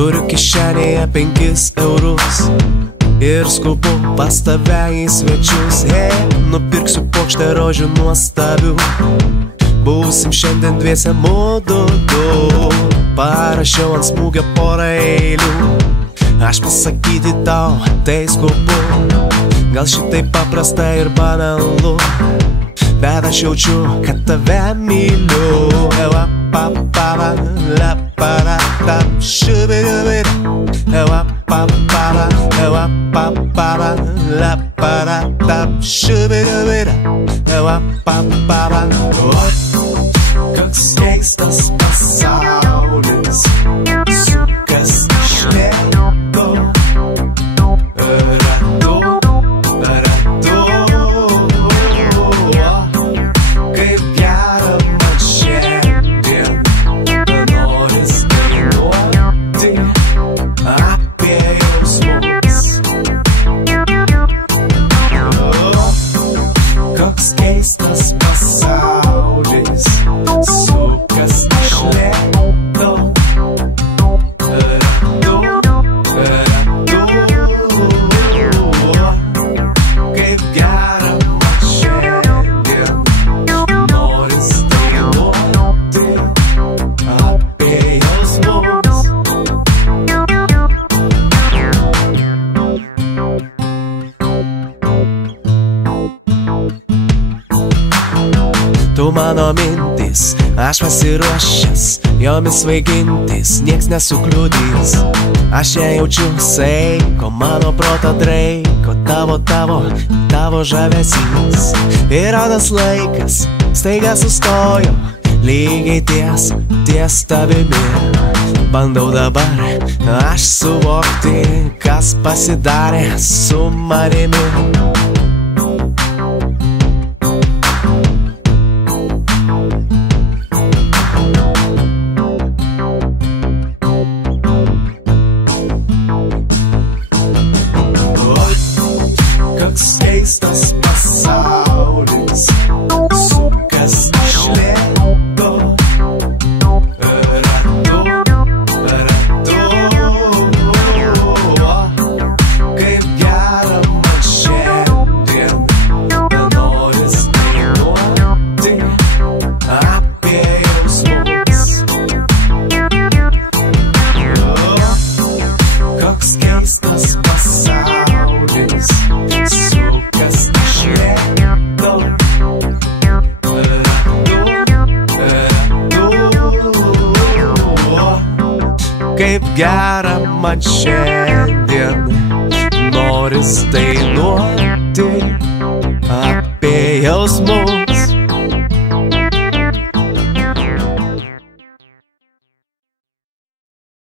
Turiu kišenėje 5 eurus ir skubu pas tave į svečius. Hei, nupirksiu puokštę rožių nuostabių, būsim šiandien dviese mudu du. Parašiau ant smūgio porą eilių, aš pasakyti tau tai skubu. Gal šitai paprasta ir banalu, bet aš jaučiu, kad tave myliu. Ewa pa pa pa la pa ra ta shubidubid. Ewa pa pa pa, ewa pa pa pa la pa ra ta shubidubid. Ewa pa pa pa. Koks keistas pasaulis sukas iš lėto. Kaip gera man šiandien, noris dainuoti apie jausmus. Koks keistas pasaulis sukas iš lėto. Kaip gera man šiandien, noris dainuoti apie jausmus. Tu mano mintis, aš pasiruošęs jomis svaigintis, nieks nesukliudys. Aš ją jaučiu saiko, mano proto draiko, tavo žavesys. Ir rodos laikas staiga sustojo, lygiai ties tavimi. Bandau dabar aš suvokti, kas pasidarė su manimi. Koks keistas pasaulis sukas iš lėto. Kaip gera man šiandien, noris dainuoti apie jausmus. Koks keistas pasaulis sukas iš lėto. Kaip gera man šiandien, noris dainuoti apie jausmus.